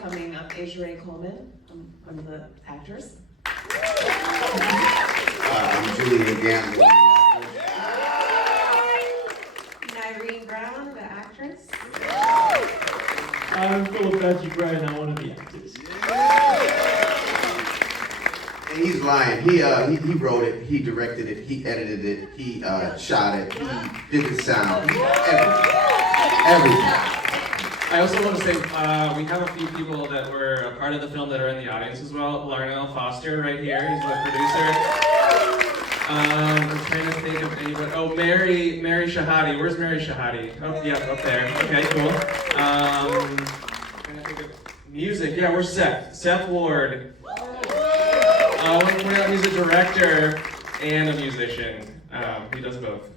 coming up Asia Ray Coleman. I'm one of the actors. I'm Julia Gamble, the actress. Irene Brown, the actress. I'm Philip Patrick Bryan, I'm one of the actors. And he's lying. He wrote it, he directed it, he edited it, he shot it, he did the sound, everything. I also want to say we have a few people that were a part of the film that are in the audience as well. Larnell Foster right here, he's the producer. I'm trying to think of anybody. Oh, Mary Shahadi. Where's Mary Shahadi? Oh, yeah, up there. Okay, cool. Trying to think of music. Yeah, where's Seth? Seth Ward. I want to point out he's a director and a musician. He does both.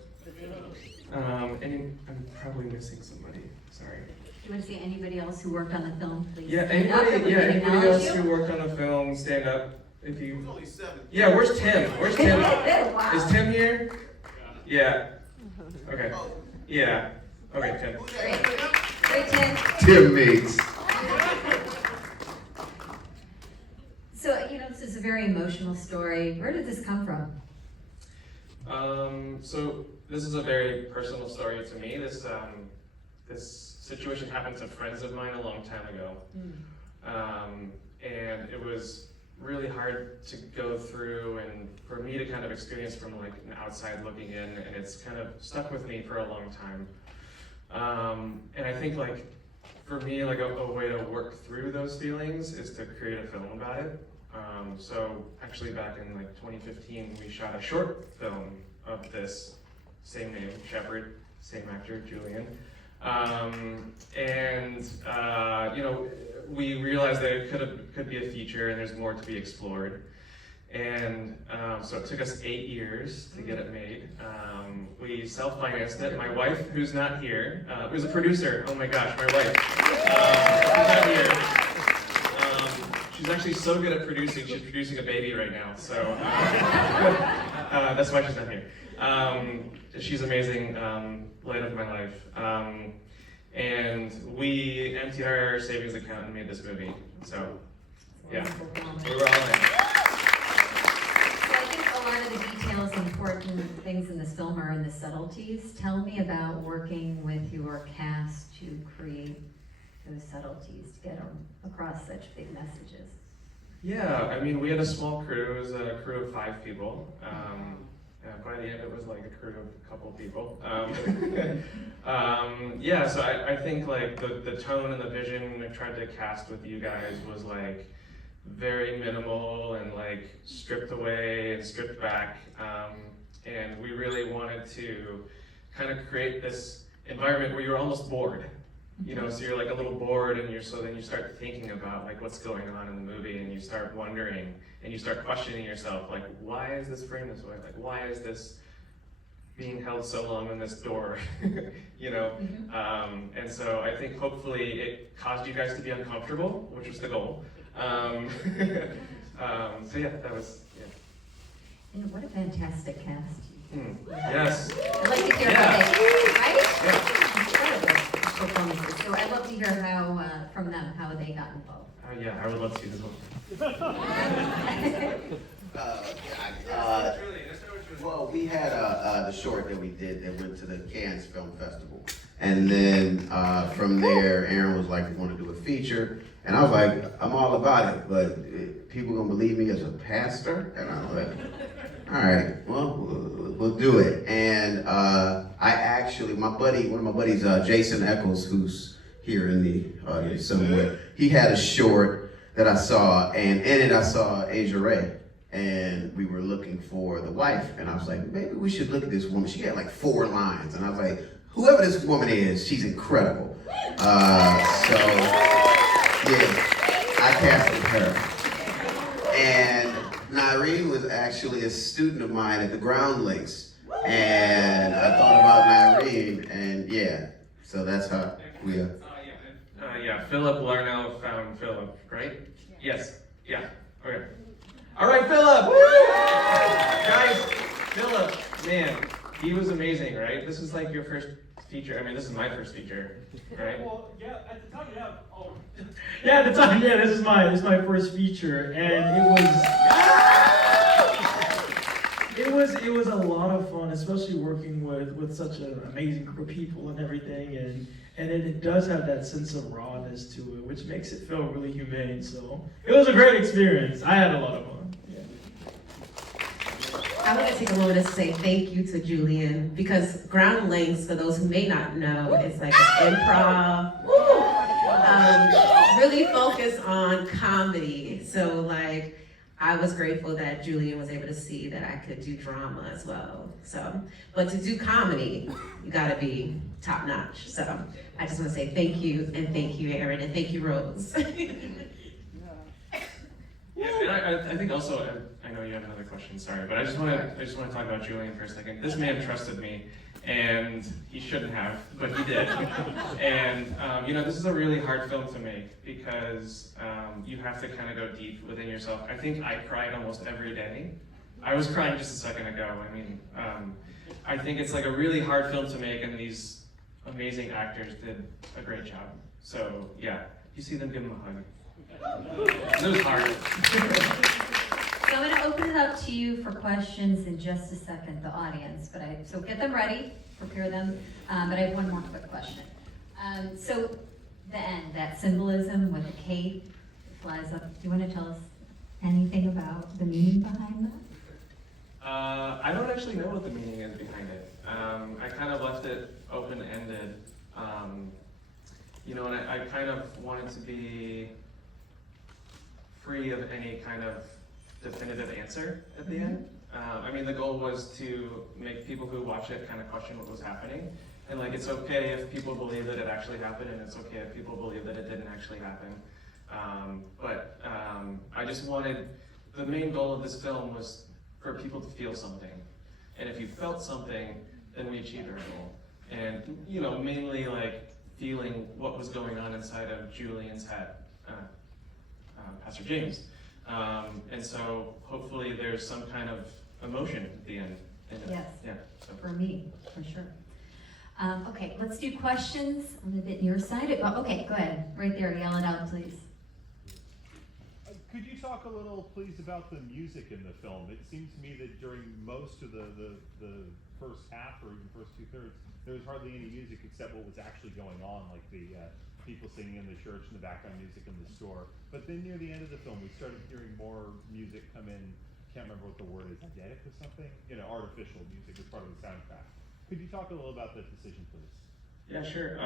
And I'm probably missing somebody. Sorry. Do you want to see anybody else who worked on the film, please? Yeah, Stand up and we can anybody acknowledge else you. who worked on a film, stand up. If you. There's only 7. Yeah, where's Tim? Where's Tim? Wow. Is Tim here? Yeah. Okay. Yeah. Okay, Tim. Great. Great, Tim. Tim Meeks. So, this is a very emotional story. Where did this come from? So this is a very personal story to me. This situation happened to friends of mine a long time ago. And it was really hard to go through and for me to kind of experience from like an outside looking in, and it's kind of stuck with me for a long time. And I think like for me, like a way to work through those feelings is to create a film about it. So actually back in like 2015, we shot a short film of this same name, Shepard, same actor, Julian. We realized that it could be a feature and there's more to be explored. And so it took us 8 years to get it made. We self-financed it. My wife, who's not here, who's a producer, oh my gosh, my wife, who's not here. She's actually so good at producing, she's producing a baby right now, so that's why she's not here. She's amazing, light of my life. And we emptied our savings account and made this movie, so yeah, we were all in. So I think a lot of the details, important things in this film are in the subtleties. Tell me about working with your cast to create those subtleties to get them across such big messages. Yeah, I mean, we had a small crew. It was a crew of 5 people. By the end, it was like a crew of a couple of people. Yeah, so I think like the tone and the vision I tried to cast with you guys was like very minimal and like stripped away and stripped back. And we really wanted to kind of create this environment where you're almost bored. So you're like a little bored and then you start thinking about like what's going on in the movie and you start wondering and you start questioning yourself, like why is this framed this way? Like why is this being held so long in this door? And so I think hopefully it caused you guys to be uncomfortable, which was the goal. So yeah, that was, yeah. And what a fantastic cast. Yes. I'd like to hear how they, right? Yeah. Incredible performances. So I'd love to hear from them, how they got involved. Yeah, I would love to as well. Well, we had the short that we did that went to the Cannes Film Festival. And then from there, Aaron was like, we want to do a feature. And I was like, I'm all about it, but people gonna believe me as a pastor? And I was like, all right, well, we'll do it. And one of my buddies, Jason Eccles, who's here in the audience somewhere, he had a short that I saw, and in it I saw Asia Ray. And we were looking for the wife, and I was like, maybe we should look at this woman. She had like 4 lines, and I was like, whoever this woman is, she's incredible. Yeah, I casted her. And Nyreen was actually a student of mine at the Groundlings. And I thought about Nyreen, and yeah, so that's how we are. Yeah, Philip Larnell found Philip, right? Yes. Yeah. Okay. All right, Philip! Guys, Philip, man, he was amazing, right? This is like your first feature. I mean, this is my first feature, right? Well, yeah, at the time you have, Yeah, at the time, yeah, this is my first feature, and it was a lot of fun, especially working with such an amazing group of people and everything, and it does have that sense of rawness to it, which makes it feel really humane. So it was a great experience. I had a lot of fun. Yeah. I want to take a moment to say thank you to Julian, because Ground Links, for those who may not know, is like an improv, really focused on comedy. So like, I was grateful that Julian was able to see that I could do drama as well. So, but to do comedy, you gotta be top notch. So I just want to say thank you, Aaron, and thank you, Rose. Yeah, and I think also, I know you have another question, sorry, but I just want to talk about Julian for a second. This man trusted me, and he shouldn't have, but he did. And this is a really hard film to make because you have to kind of go deep within yourself. I think I cried almost every day. I was crying just a second ago. I mean, I think it's like a really hard film to make, and these amazing actors did a great job. So yeah, you see them, give them a hug. It was hard. So I'm going to open it up to you for questions in just a second, the audience. So get them ready, prepare them. But I have one more quick question. So the end, that symbolism with the cape that flies up. Do you want to tell us anything about the meaning behind that? I don't actually know what the meaning is behind it. I kind of left it open-ended. And I kind of wanted to be free of any kind of definitive answer at the end. The goal was to make people who watch it kind of question what was happening. And like, it's okay if people believe that it actually happened, and it's okay if people believe that it didn't actually happen. But I just wanted, the main goal of this film was for people to feel something. And if you felt something, then we achieved our goal. And, mainly like feeling what was going on inside of Julian's head. Pastor James. And so hopefully there's some kind of emotion at the end. Yes, yeah, so. for me, for sure. Okay, let's do questions on the bit nearsighted. Oh, okay, go ahead. Right there, yell it out, please. Could you talk a little, please, about the music in the film? It seems to me that during most of the first half, or even first two-thirds, there was hardly any music except what was actually going on, like the people singing in the church and the background music in the store. But then near the end of the film, we started hearing more music come in. Can't remember what the word is, eidetic or something? Artificial music as part of the soundtrack. Could you talk a little about that decision, please? Yeah, sure.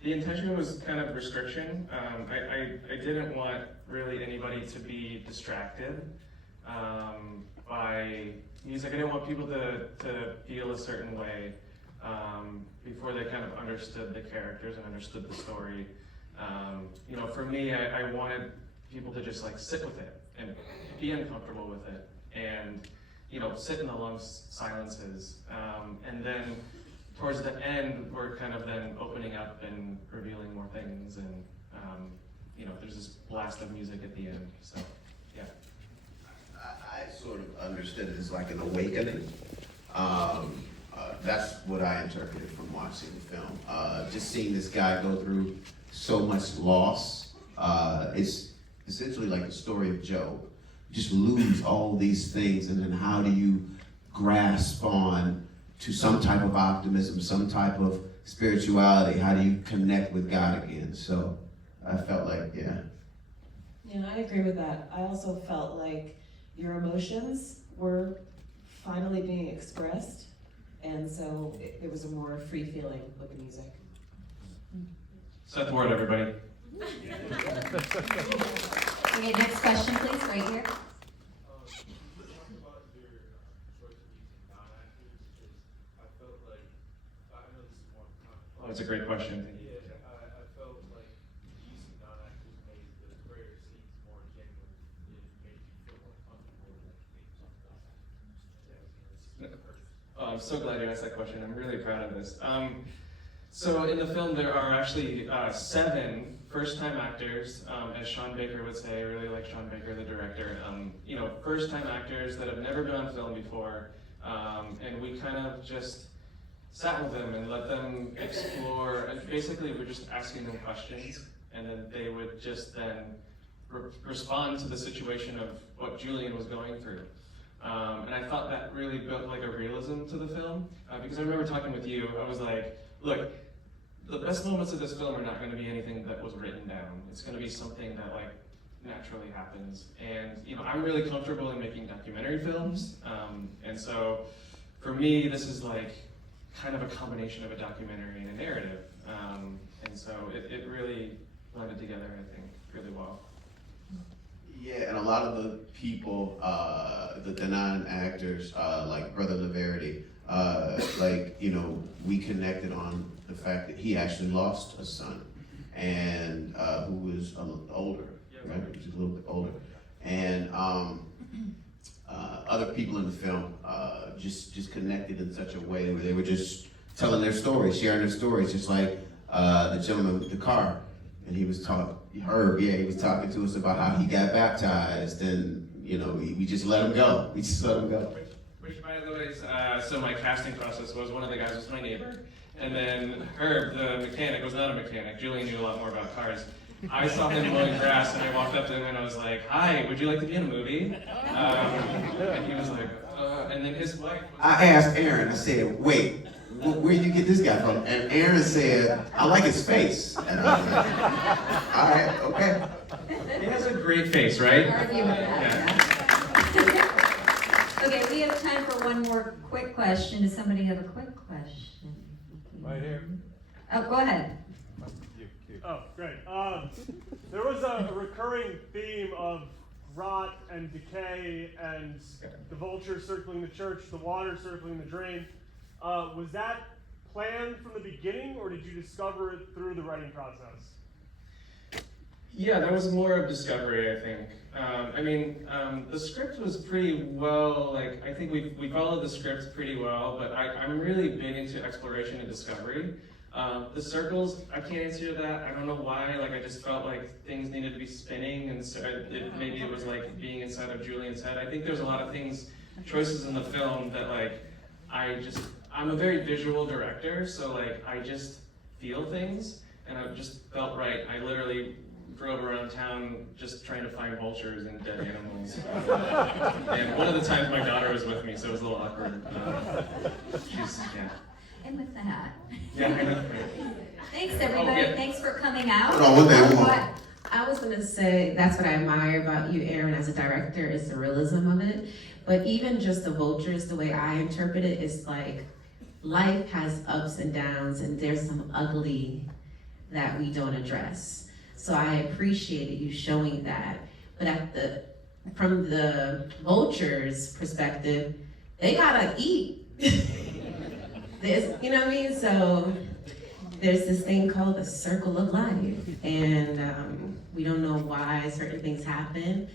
The intention was kind of restriction. I didn't want really anybody to be distracted by music. I didn't want people to feel a certain way before they kind of understood the characters and understood the story. For me, I wanted people to just like sit with it and be uncomfortable with it, and sit in the long silences. And then towards the end, we're kind of then opening up and revealing more things, and there's this blast of music at the end. So, yeah. I sort of understood it as like an awakening. That's what I interpreted from watching the film. Just seeing this guy go through so much loss. It's essentially like the story of Job. You just lose all these things, and then how do you grasp on to some type of optimism, some type of spirituality? How do you connect with God again? So I felt like, yeah. Yeah, I agree with that. I also felt like your emotions were finally being expressed, and so it was a more free feeling with the music. Set the word, everybody. Okay, next question, please, right here. Oh, that's a great question. I felt like using non-actors made the prayer scenes more genuine. It made you feel more comfortable with I'm so glad you asked that question. I'm really proud of this. So in the film, there are actually 7 first-time actors, as Sean Baker would say. I really like Sean Baker, the director. First-time actors that have never been on film before, and we kind of just sat with them and let them explore. And basically, we're just asking them questions and then they would just then respond to the situation of what Julian was going through. And I thought that really built like a realism to the film, because I remember talking with you, I was like, look, the best moments of this film are not going to be anything that was written down. It's going to be something that like naturally happens. And you know, I'm really comfortable in making documentary films, and so for me, this is like kind of a combination of a documentary and a narrative, and so it really blended together, I think, really well. Yeah, and a lot of the people, the non-actors, like Brother Laverity, like, you know, we connected on the fact that he actually lost a son, and who was older, right? He was a little bit older. And other people in the film just connected in such a way where they were just telling their stories, sharing their stories, just like the gentleman with the car. And he was talking, Herb, yeah, he was talking to us about how he got baptized, and you know, we just let him go. We just let him go. Which by the way, so my casting process was one of the guys was my neighbor, and then Herb, the mechanic, was not a mechanic. Julian knew a lot more about cars. I saw him mowing grass, and I walked up to him and I was like, "Hi, would you like to be in a movie?" And he was like, and then his wife. I asked Aaron, I said, wait, where did you get this guy from? And Aaron said, I like his face. And I was like, all right, okay. He has a great face, right? Argue with that, yeah. Okay, we have time for one more quick question. Does somebody have a quick question? Right here. Oh, go ahead. Oh, great. There was a recurring theme of rot and decay and the vultures circling the church, the water circling the drain. Was that planned from the beginning, or did you discover it through the writing process? Yeah, that was more of discovery, I think. I mean, the script was pretty well, like, I think we followed the script pretty well, but I'm really big into exploration and discovery. The circles, I can't answer that. I don't know why, like, I just felt like things needed to be spinning, and so maybe it was like being inside of Julian's head. I think there's a lot of things, choices in the film that, like, I'm a very visual director, so, like, I just feel things, and it just felt right. I literally drove around town just trying to find vultures and dead animals. And one of the times my daughter was with me, so it was a little awkward. Yeah. And with that. Yeah, I know. Thanks, everybody. Oh, yeah. Thanks for coming out. Hold on, one thing, one more. What? I was gonna say, that's what I admire about you, Aaron, as a director, is the realism of it. But even just the vultures, the way I interpret it, is like, life has ups and downs, and there's some ugly that we don't address. So I appreciated you showing that. But from the vultures' perspective, they gotta eat. You know what I mean? So there's this thing called the circle of life, and we don't know why certain things happen.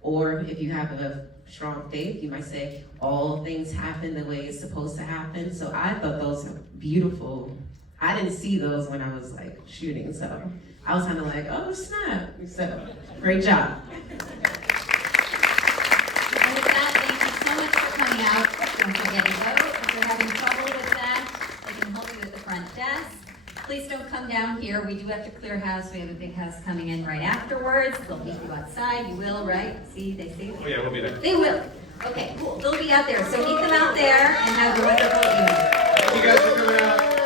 Or if you have a strong faith, you might say all things happen the way it's supposed to happen. So I thought those were beautiful. I didn't see those when I was like shooting, so I was kind of like, oh snap. So great job. And with that, thank you so much for coming out. Don't forget to vote. If you're having trouble with that, I can help you at the front desk. Please don't come down here. We do have to clear house. We have a big house coming in right afterwards. They'll meet you outside. You will, right? See, they see. Oh yeah, we'll be there. They will. Okay, cool. They'll be out there. So meet them out there and have a wonderful evening. Thank you guys for coming out.